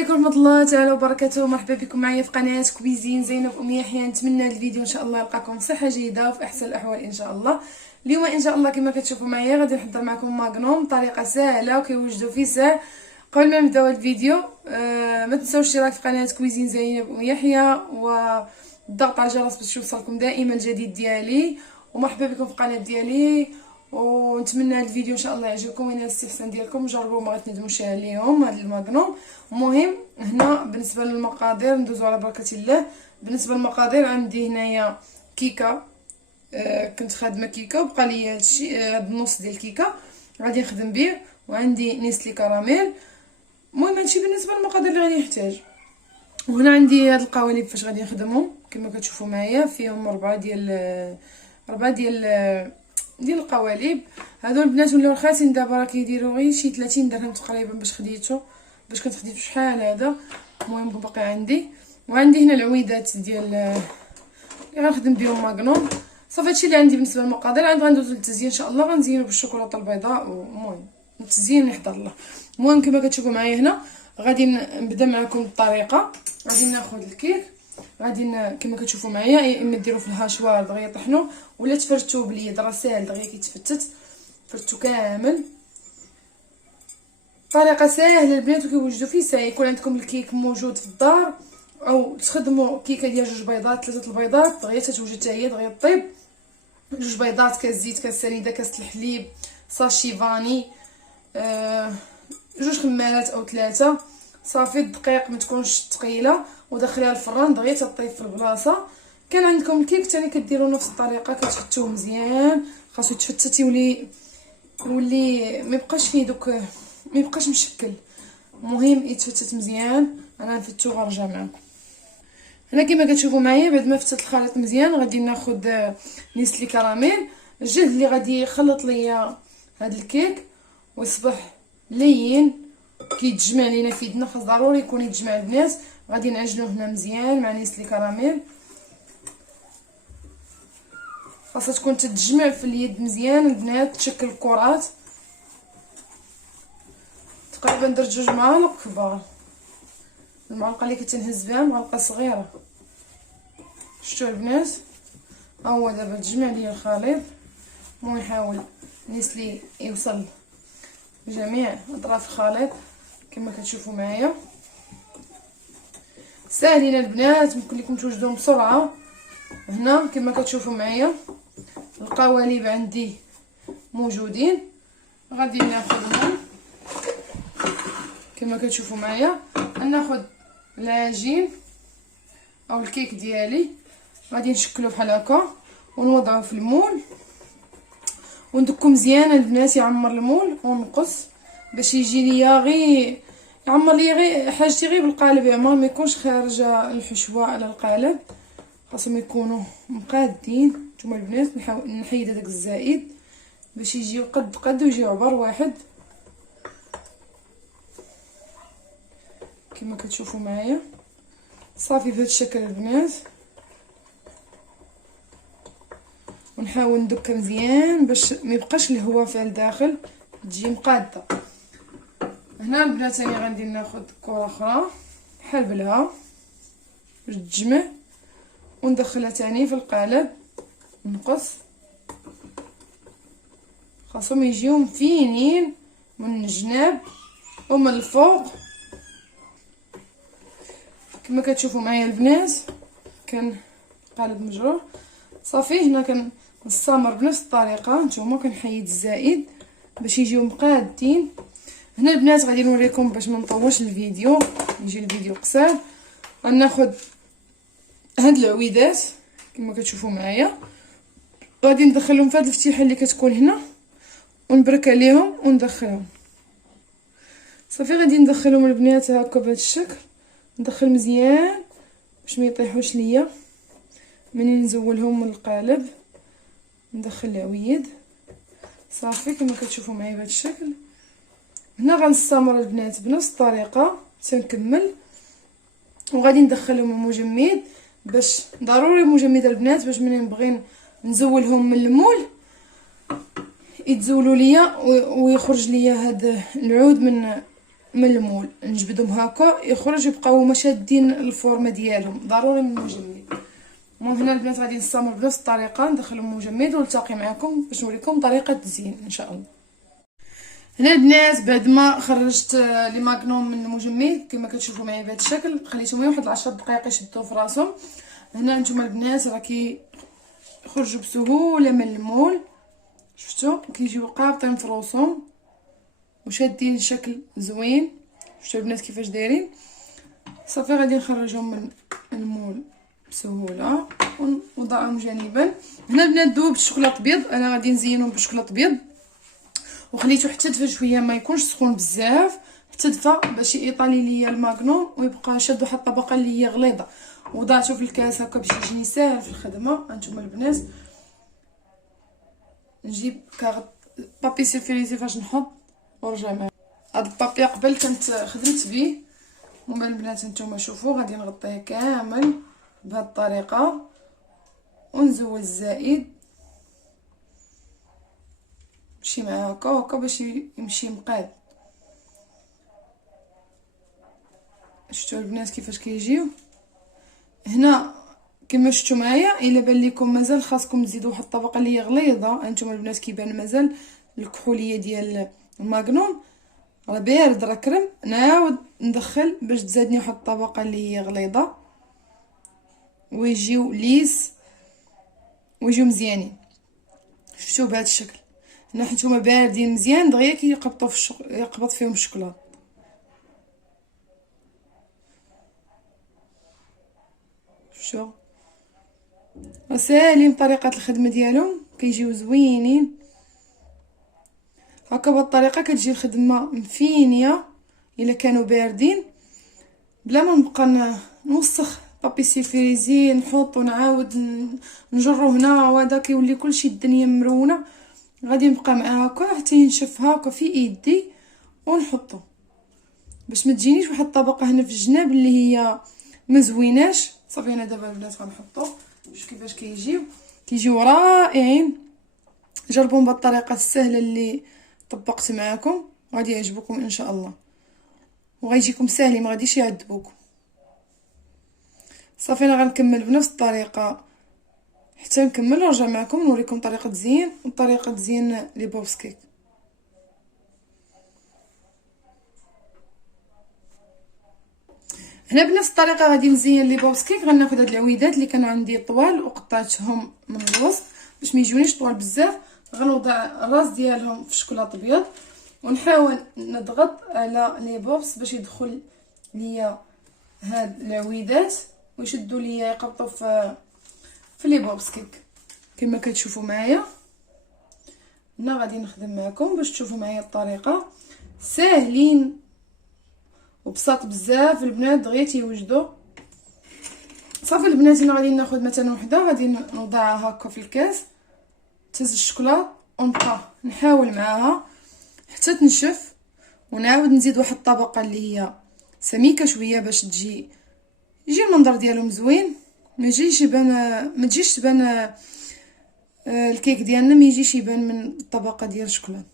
عليكم ورحمه الله تعالى وبركاته. مرحبا بكم معايا في قناه كويزين زينب يحيى. نتمنى الفيديو ان شاء الله يلقاكم بصحه جيده وفي احسن الاحوال ان شاء الله. اليوم ان شاء الله كما كتشوفوا معايا غادي نحضر معكم ماغنوم بطريقه سهله وكيوجدوا في ساعه. قبل ما نبداو الفيديو ما تنساوش الاشتراك في قناه كويزين زينب يحيى والضغط على الجرس باش يوصلكم دائما الجديد ديالي. ومرحبا بكم في القناه ديالي، ونتمنى هذا الفيديو ان شاء الله يعجبكم وينال الاستحسان ديالكم. جربوا ما غتندموش عليهم هذا الماغنوم. المهم هنا بالنسبه للمقادير ندوزو على بركه الله. بالنسبه للمقادير عندي هنايا كيكه، كنت خادمه كيكه وبقى لي هادشي، هاد النص ديال الكيكه غادي نخدم به، وعندي نيسلي كراميل. المهم هادشي بالنسبه للمقادير اللي غادي نحتاج. وهنا عندي هاد القوالب فاش غادي نخدمهم كما كتشوفوا معايا، فيهم 4 ديال القوالب. هادو البنات ولاو رخاصين دابا، راه كيديروا غير شي 30 درهم تقريبا باش كنت خديت شحال هذا. المهم باقي عندي، وعندي هنا العويدات ديال اللي غنخدم بهم ماغنوم. صافي هادشي اللي عندي بالنسبه للمقادير. عاد غندوزو للتزيين ان شاء الله، غنزينو بالشوكولاته البيضاء. المهم التزيين نحضر الله. المهم كما كتشوفوا معايا هنا غادي نبدا معكم الطريقه. غادي ناخذ الكيك، غادي كما كتشوفوا معايا يا اما ديروا في الهاشوار دغيا طحنوا، ولا تفرتوا باليد راه ساهل دغيا كيتفتت. فرتو كامل، طريقه ساهله البنات وكيوجدوا فيه ساهل. يكون عندكم الكيك موجود في الدار، او تخدموا كيكه ديال 2 بيضات 3 البيضات دغيا تتوجد حتى هي دغيا طيب. 2 بيضات، كاس زيت، كاس سنيده، كاس الحليب، ساشي فاني، 2 خمارات او 3. صافي الدقيق ما تكونش ثقيله، ودخليها الفران دغيا تطيب في البلاصه. كان عندكم الكيك ثاني كديروا نفس الطريقه، كتفتوه مزيان، خاصو يتفتت يولي ما يبقاش فيه دوك، ما يبقاش مشكل. المهم يتفتت مزيان. انا نفتو غنرجع معكم. هنا كما كتشوفوا معايا بعد ما فتت الخليط مزيان غادي ناخذ نيسلي كراميل. الجهد اللي غادي يخلط ليا هذا الكيك ويصبح لين كيتجمع لينا في يدنا، خاص ضروري يكون يتجمع البنات. غادي نعجنوه هنا مزيان مع نيسلي كراميل، خاصها تكون تتجمع في اليد مزيان البنات، تشكل كرات. تقريبا درت 2 معالق كبار. المعلقه اللي كتنهز بها معلقه صغيره. شفتوا البنات؟ ها هو دابا تجمع ليا الخليط. المهم نحاول نيسلي يوصل لجميع اطراف الخليط كما كتشوفوا معايا. ساهلين البنات، ممكن لكم توجدوهم بسرعه. هنا كما كتشوفوا معايا القوالب عندي موجودين، غادي ناخذهم كما كتشوفوا معايا. ناخذ العجين او الكيك ديالي، غادي نشكلو بحال هكا ونوضعوه في المول وندكو مزيان البنات. يعمر المول ونقص باش يجي ليا غير يعمر ليا غير حاجتي غير بالقالب، يعمر ما يكونش خارجه الحشوه على القالب. خاصهم يكونوا مقادين. نتوما البنات نحاول نحيد هذاك الزائد باش يجيو قد ويجيو عبر واحد كما كتشوفوا معايا. صافي بهذا الشكل البنات، ونحاول ندك مزيان باش ما يبقاش الهواء في الداخل، تجي مقاده. هنا البنات ثاني غادي ناخذ كره اخرى نحلبلها باش تجمع، وندخلها ثاني في القالب نقص. خاصهم يجيو مفينين من الجناب ومن الفوق كما كتشوفوا معايا البنات. كان قالب مجروح. صافي هنا كنستمر بنفس الطريقه. نتوما كنحيد الزائد باش يجيو مقادين. هنا البنات غادي نوريكم باش ما نطولش الفيديو، يجي الفيديو قصير. غناخذ هاد العويدات كما كتشوفوا معايا، غادي ندخلهم في هاد الفتيحه اللي كتكون هنا ونبرك عليهم وندخلهم. صافي غادي ندخلهم البنات هكا بهذا الشكل. ندخل مزيان باش ما يطيحوش ليا. منين نزولهم من القالب ندخل العويد. صافي كما كتشوفوا معايا بهذا الشكل. هنا غنستمر البنات بنفس الطريقه تنكمل، وغادي ندخلهم المجمد. باش ضروري مجمد البنات باش منين نبغي نزولهم من المول يتزولوا ليا ويخرج ليا هذا العود من من المول، نجبدهم هكا يخرج يبقاو هما شادين الفورمه ديالهم، ضروري من المجمد. المهم هنا البنات غادي نستمر بنفس الطريقه، ندخلهم مجمد ونلتقي معكم باش نوريكم طريقه التزيين ان شاء الله. هنا البنات بعد ما خرجت لي ماغنوم من المجمد كما كتشوفوا معايا بهذا الشكل، خليتهم واحد 10 دقائق يشدوا في راسهم. هنا نتوما البنات راه كيخرجوا بسهوله من المول، شفتوا كيجيو قابطين في روسهم وشادين شكل زوين. شفتوا البنات كيفاش دايرين؟ صافي غادي نخرجهم من المول بسهوله ونوضعهم جانبا. هنا البنات ذوبت الشوكولاط ابيض، انا غادي نزينهم بالشوكولاط ابيض وخليته حتى دفا شويه، ما يكونش سخون بزاف، حتى دفا باش يطالي ليا الماغنوم ويبقى شاد واحد الطبقه اللي هي غليظه. وضعته في الكاس هكا باش يجيني ساهل في الخدمه. هانتوما البنات نجيب كارط بابي سيفيليزي فاش نحط ورجع معايا. هاد البابي قبل كنت خدمت به. المهم البنات نتوما شوفوا غادي نغطيه كامل بهاد الطريقه ونزول الزائد مشي معاه هكا باش يمشي مقاد. شفتوا البنات كيفاش كيجيو؟ هنا كما شفتوا معايا الا بان لكم مازال خاصكم تزيدوا واحد الطبقه اللي هي غليظه. هانتوما البنات كيبان مازال الكحوليه ديال الماغنوم راه بارد راه كرم، نعاود ندخل باش تزادني واحد الطبقه اللي هي غليظه ويجيو ليس ويجيو مزيانين. شفتوا بهذا الشكل؟ هنا حيت هما باردين مزيان دغيا كيقبطوا في يقبط فيهم الشوكولاط. شفتوا ساهلين طريقه الخدمه ديالهم، كيجيو زوينين هكا. بهاد الطريقه كتجي الخدمه مفينيه الا كانوا باردين، بلا ما نبقى نوسخ بابي سيفريزي نحط ونعاود نجرو هنا وهذا كيولي كلشي الدنيا مرونه. غادي نبقى معاه هكا حتى ينشف هكا في يدي ونحطو باش ما تجينيش واحد الطبقه هنا في الجناب اللي هي مزويناش. صافي انا دابا البنات غنحطو. شوف كيفاش كيجيو رائعين. جربوهم بالطريقه السهله اللي طبقت معاكم، غادي يعجبكم ان شاء الله وغيجيكم ساهلين، ما غاديش يعذبوكم. صافي انا غنكمل بنفس الطريقه حتى نكمل ونرجع معكم نوريكم طريقه تزيين وطريقه تزيين لي بوبس كيك. هنا بنفس الطريقه غادي نزين لي بوبس كيك. غناخذ هاد العويدات اللي كانوا عندي طوال وقطعتهم من الوسط باش ما يجونيش طوال بزاف. غنوضع الراس ديالهم في الشوكولاط ابيض ونحاول نضغط على لي بوبس باش يدخل ليا هاد العويدات ويشدوا ليا يقبطوا في لي بوبس كيك كما كتشوفوا معايا. هنا غادي نخدم معكم باش تشوفوا معايا الطريقه. ساهلين وبساط بزاف البنات دغيا تيوجدوا. صافي البنات هنا غادي ناخذ مثلا وحده غادي نوضعها هكا في الكاس تهز الشوكولاط ونبقى نحاول معاها حتى تنشف ونعاود نزيد واحد الطبقه اللي هي سميكه شويه باش يجي المنظر ديالهم زوين. ما تجيش تبان الكيك ديالنا ما يجيش يبان من الطبقه ديال الشوكولاط.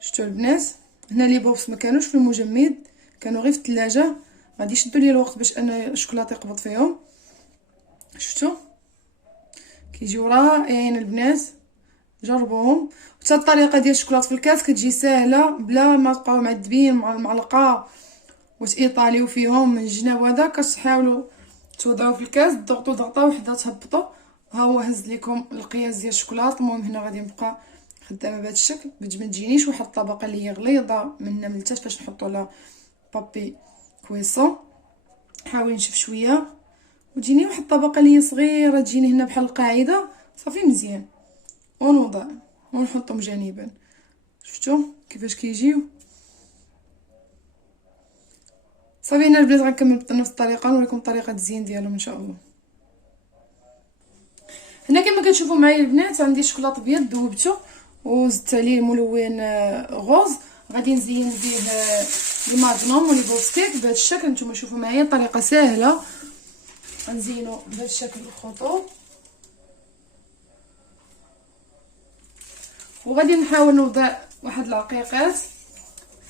شفتوا البنات؟ هنا لي بوبس ما كانوش في المجمد، كانوا غير في الثلاجه، غادي يشدوا لي الوقت باش انا الشوكولاط يقبض فيهم. شفتوا كيجيو رائعين البنات، جربوهم. حتى الطريقه ديال الشوكولاط في الكاس كتجي ساهله بلا ما تبقاو معذبين مع المعلقه وتيطاليو فيهم من الجناب. هذا كتحاولوا توضعوه في الكاس تضغطوا ضغطه وحده تهبطوا. ها هو هز لكم القياس ديال الشوكولاط. المهم هنا غادي نبقى خدامه بهذا الشكل باش ما تجينيش واحد الطبقه اللي هي غليظه من التحت باش نحطوا لها بابي كويسون. نحاول نشوف شويه وتجيني واحد الطبقه اللي هي صغيره تجيني هنا بحال القاعده. صافي مزيان ونوضع ونحطهم جانبا. شفتوا كيفاش كيجيو؟ صافي هنا البنات غنكمل بنفس الطريقه نوريكم طريقه التزيين ديالهم ان شاء الله. هنا كما كتشوفوا معايا البنات عندي شوكولاط ابيض ذوبته وزدت عليه ملون غوز. غادي نزين به الماغنوم ولي بوبس كيك بهذا الشكل. نتوما شوفوا معايا طريقه سهله. غنزينو بهذا الشكل الخطوط وغادي نحاول نوضع واحد العقيقات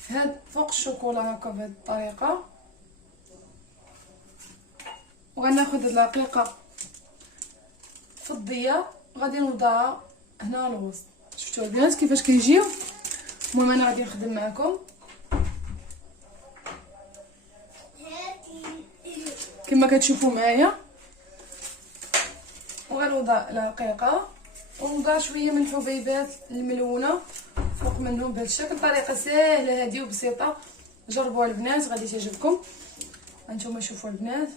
هاد فوق الشوكولا هكا بهاد الطريقه. وغناخد هاد الرقيقه فضيه غادي نوضعها هنا الوسط. شفتوا البنات كيفاش كيجيو؟ المهم انا غادي نخدم معكم كما كتشوفوا معايا. وغنوضع الرقيقه ونوضع شويه من الحبيبات الملونه فوق منهم بهذا الشكل. طريقه سهله هذه وبسيطه، جربوها البنات غادي تعجبكم. هانتوما شوفوا البنات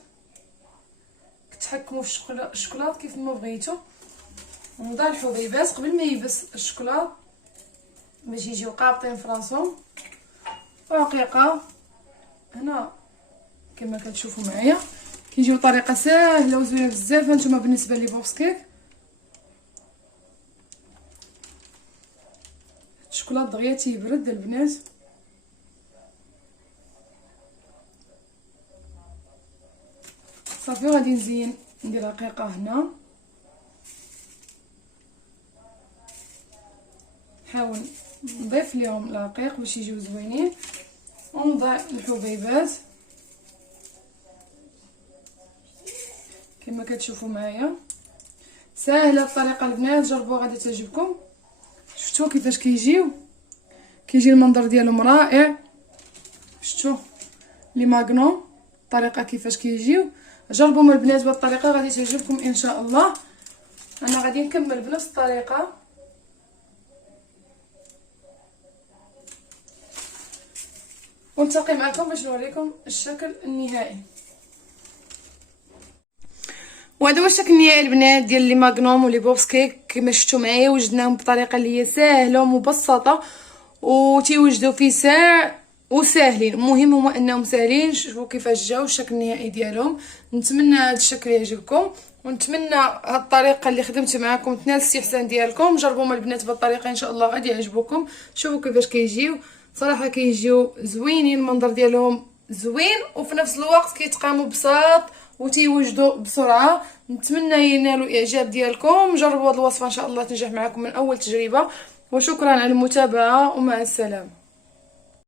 كتحكموا في الشوكولات كيف ما بغيتو. ونوضع الحبيبات قبل ما يبس الشوكولات باش يجيو قابطين في راسهم. رقيقه هنا كما كتشوفوا معايا كيجيو طريقه سهله وزوينه بزاف. هانتوما بالنسبه لي بوكس كيك الشوكولاط دغيا تيبرد البنات. صافي غادي نزين ندير رقيقه هنا، نحاول نضيف ليهم الرقيق باش يجيو زوينين. ونضع الحبيبات كما كتشوفوا معايا. ساهله الطريقه البنات، جربوها غادي تعجبكم. شفتوا كيفاش كيجيو؟ كيجي المنظر ديالهم رائع. شفتوا لي ماغنوم الطريقه كيفاش كيجيو؟ جربوا البنات بهذه الطريقه غادي تعجبكم ان شاء الله. انا غادي نكمل بنفس الطريقه ونلتقي معكم باش نوريكم الشكل النهائي. وهذا هو الشكل النهائي البنات ديال لي ماغنوم ولي بوبس كيك. كما شفتوا معايا وجدناهم بطريقه اللي هي ساهله ومبسطه وتيوجدوا في ساع وساهلين. المهم هو انهم ساهلين. شوفوا كيفاش جاوا الشكل النهائي ديالهم. نتمنى هذا الشكل يعجبكم ونتمنى هاد الطريقه اللي خدمت معكم تنال الاستحسان ديالكم. جربوا البنات بهذه الطريقه ان شاء الله غادي يعجبوكم. شوفوا كيفاش كيجيو، صراحه كيجيو زوينين، المنظر ديالهم زوين وفي نفس الوقت كيتقاموا بساط وتيوجدوا بسرعه. نتمنى ينالوا الاعجاب ديالكم. جربوا هذه الوصفه ان شاء الله تنجح معكم من اول تجربه. وشكرا على المتابعه ومع السلامه.